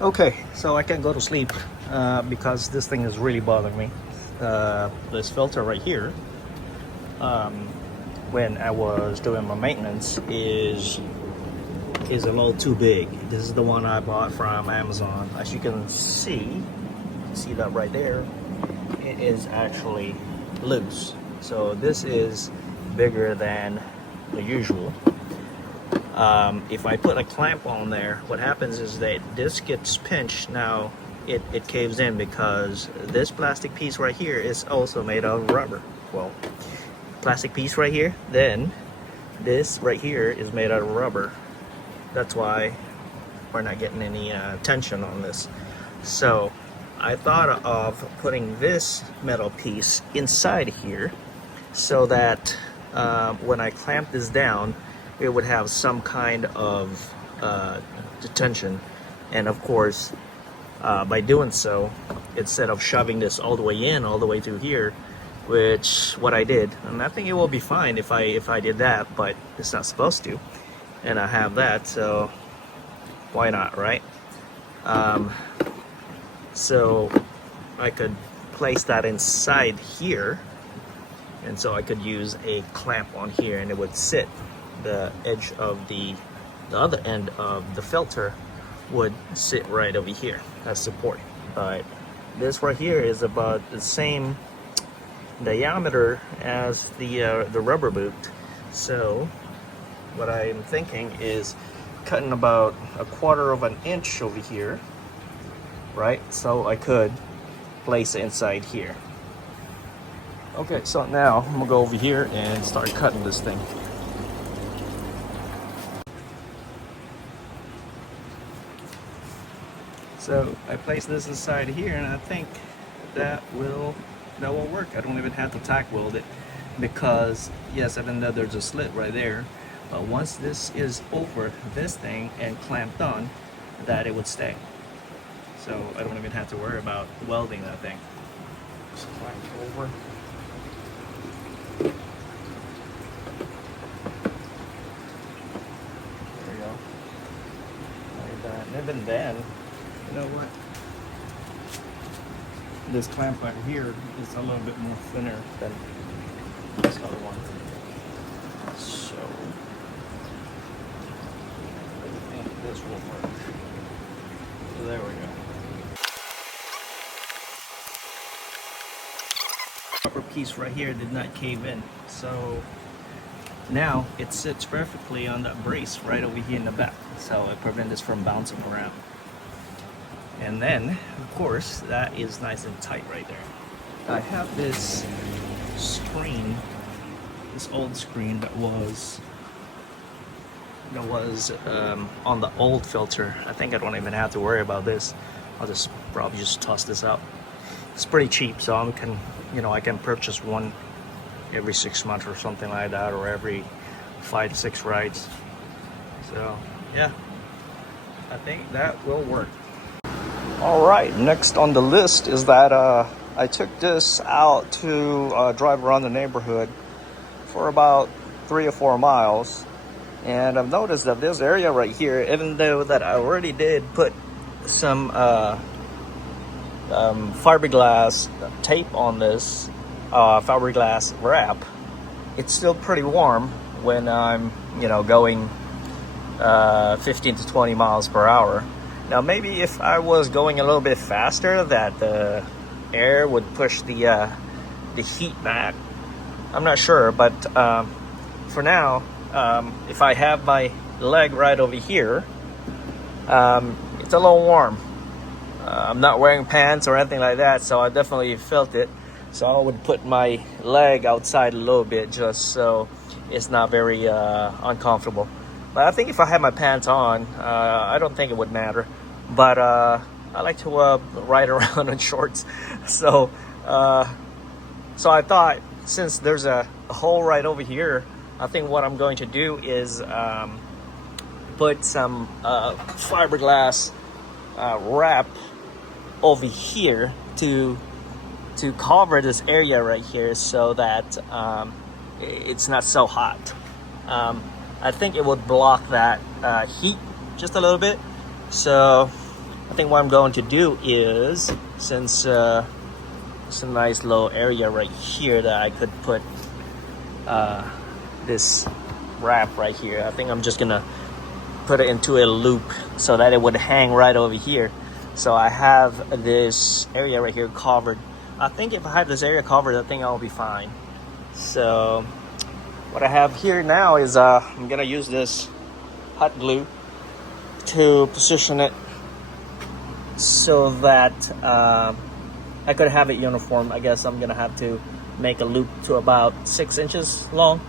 Okay, so I can go to sleep because this thing is really bothering me. This filter right here, when I was doing my maintenance, is a little too big. This is the one I bought from Amazon. As you can see that right there, it is actually loose. So this is bigger than the usual. If I put a clamp on there, what happens is that this gets pinched. Now it caves in because this plastic piece right here is also made of rubber. Well, plastic piece right here, then this right here is made out of rubber. That's why we're not getting any tension on this. So I thought of putting this metal piece inside here so that when I clamp this down, it would have some kind of detention. And of course, by doing so, instead of shoving this all the way in, all the way through here, which what I did, and I think it will be fine if I did that, but it's not supposed to. And I have that, so why not, right? So I could place that inside here, and so I could use a clamp on here, and it would sit. The edge of the other end of the filter would sit right over here as support. But this right here is about the same diameter as the rubber boot. So what I'm thinking is cutting about 1/4 of an inch over here, right? So I could place it inside here. Okay, so now I'm gonna go over here and start cutting this thing. So I place this inside here, and I think that will work. I don't even have to tack weld it because yes, even though there's a slit right there, but once this is over this thing and clamped on, that it would stay. So I don't even have to worry about welding that thing. Just clamp over. There we go. Like that. And even then, you know what? This clamp right here is a little bit more thinner than this other one. So I think this will work. So there we go. Upper piece right here did not cave in. So now it sits perfectly on that brace right over here in the back. So it prevents this from bouncing around. And then, of course, that is nice and tight right there. I have this screen, this old screen that was on the old filter. I think I don't even have to worry about this. I'll just probably just toss this out. It's pretty cheap, so I can purchase one every 6 months or something like that, or every 5 to 6 rides. So yeah, I think that will work. All right, next on the list is that I took this out to drive around the neighborhood for about 3 or 4 miles, and I've noticed that this area right here, even though that I already did put some fiberglass tape on this fiberglass wrap, it's still pretty warm when I'm going 15 to 20 miles per hour. Now maybe if I was going a little bit faster, that the air would push the heat back. I'm not sure, but for now, if I have my leg right over here, it's a little warm. I'm not wearing pants or anything like that, so I definitely felt it. So I would put my leg outside a little bit just so it's not very uncomfortable. But I think if I had my pants on, I don't think it would matter. But I like to ride around in shorts. So I thought, since there's a hole right over here, I think what I'm going to do is put some fiberglass wrap over here to cover this area right here so that it's not so hot. I think it would block that heat just a little bit. So I think what I'm going to do is, since it's a nice little area right here that I could put this wrap right here, I think I'm just gonna put it into a loop so that it would hang right over here. So I have this area right here covered. I think if I have this area covered, I think I'll be fine. So what I have here now is I'm gonna use this hot glue to position it so that I could have it uniform. I guess I'm gonna have to make a loop to about 6 inches long,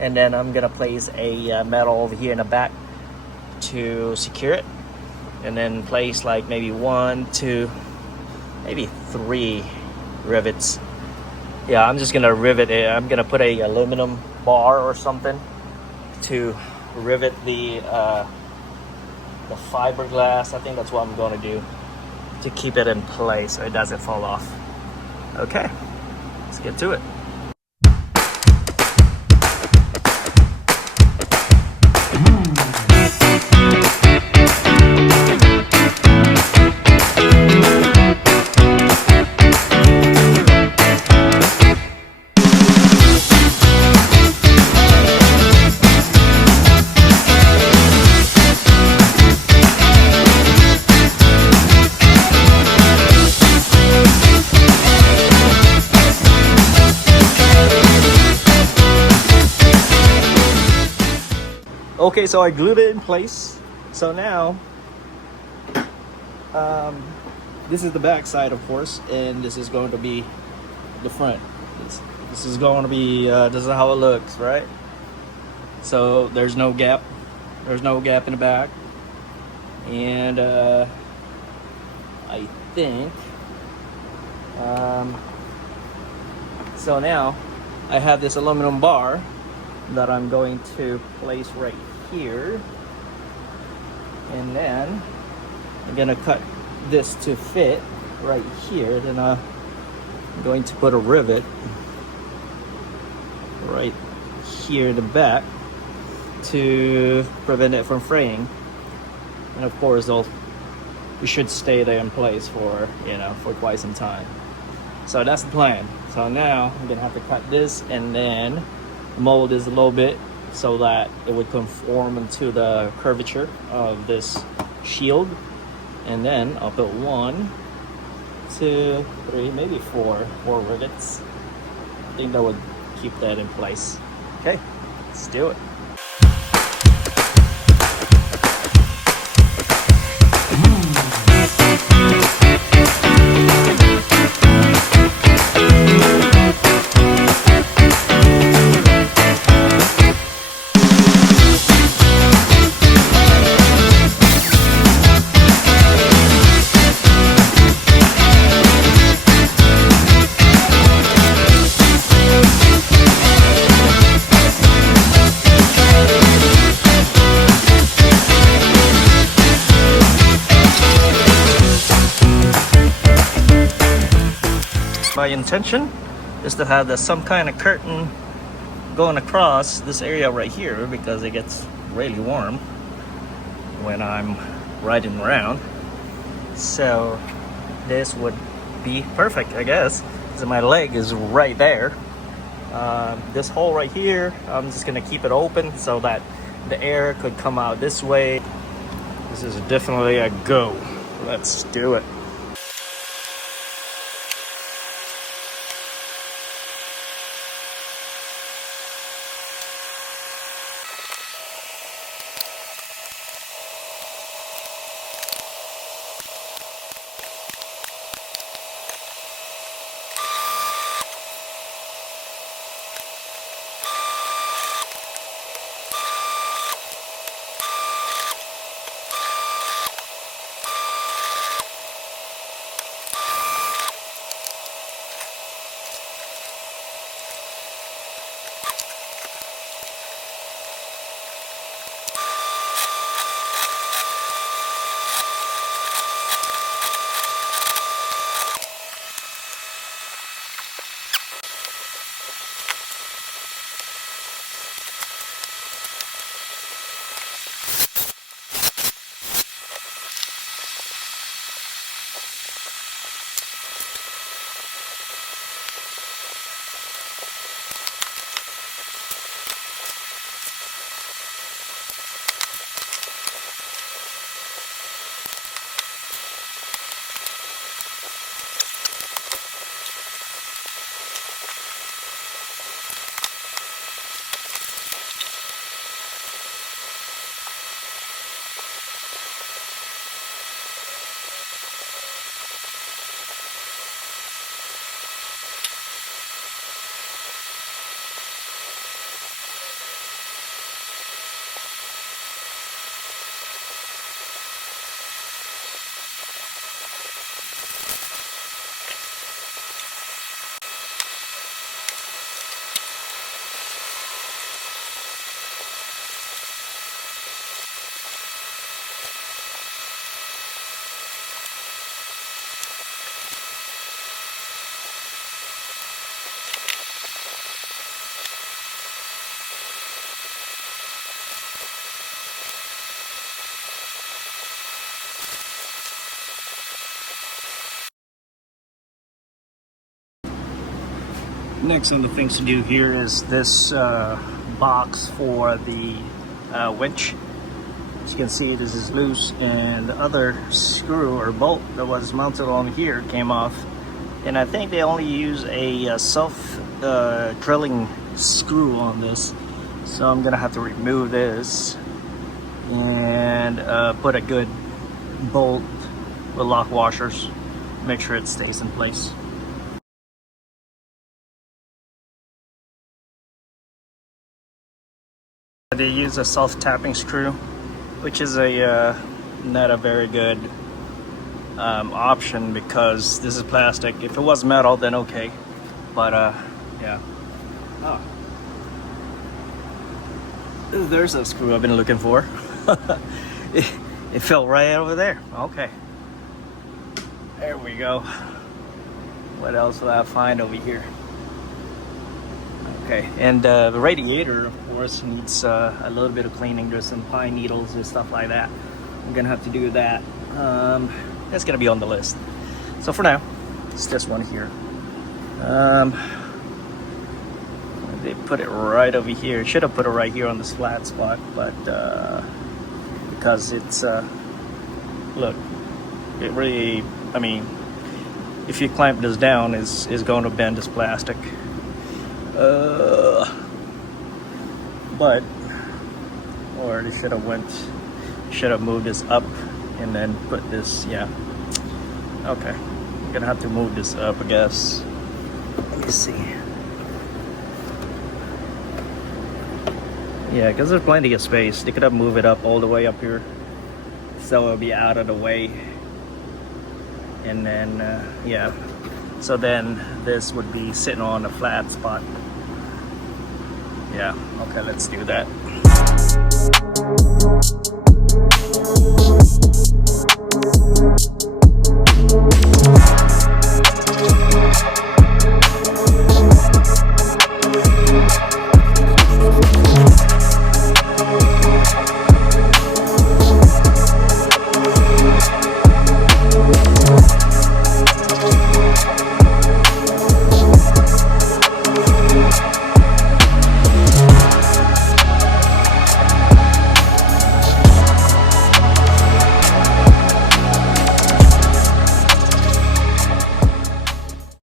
and then I'm gonna place a metal over here in the back to secure it, and then place like maybe 1, 2, maybe 3 rivets. Yeah, I'm just gonna rivet it. I'm gonna put a aluminum bar or something to rivet the fiberglass. I think that's what I'm gonna do to keep it in place so it doesn't fall off. Okay, let's get to it. Okay, so I glued it in place. So now, this is the back side, of course, and this is going to be the front. This is going to be, this is how it looks, right? So there's no gap. There's no gap in the back. And I think, so now I have this aluminum bar that I'm going to place right here, and then I'm gonna cut this to fit right here. Then I'm going to put a rivet right here in the back to prevent it from fraying, and of course we should stay there in place for, you know, for quite some time. So that's the plan. So now I'm gonna have to cut this and then mold this a little bit so that it would conform into the curvature of this shield, and then I'll put 1, 2, 3, maybe 4 rivets. I think that would keep that in place. Okay, let's do it. My intention is to have some kind of curtain going across this area right here, because it gets really warm when I'm riding around. So this would be perfect, I guess, because my leg is right there. This hole right here, I'm just gonna keep it open so that the air could come out this way. This is definitely a go. Let's do it. Next on the things to do here is this box for the winch. As you can see, this is loose, and the other screw or bolt that was mounted on here came off. And I think they only use a self-drilling screw on this, so I'm gonna have to remove this and put a good bolt with lock washers, make sure it stays in place. They use a self-tapping screw, which is a not a very good option because this is plastic. If it was metal, then okay, but yeah. Oh, there's a screw I've been looking for. It fell right over there. Okay, there we go. What else will I find over here? Okay, and the radiator, of course, needs a little bit of cleaning. There's some pine needles and stuff like that. I'm gonna have to do that. That's gonna be on the list. So for now, it's this one here. They put it right over here. Should have put it right here on this flat spot, but because it's look, it really, I mean, if you clamp this down, is going to bend this plastic. But or they should have moved this up and then put this, yeah. Okay, I'm gonna have to move this up, I guess. Let me see. Yeah, because there's plenty of space. They could have moved it up all the way up here, so it'll be out of the way. And then yeah, so then this would be sitting on a flat spot. Yeah, okay, let's do that.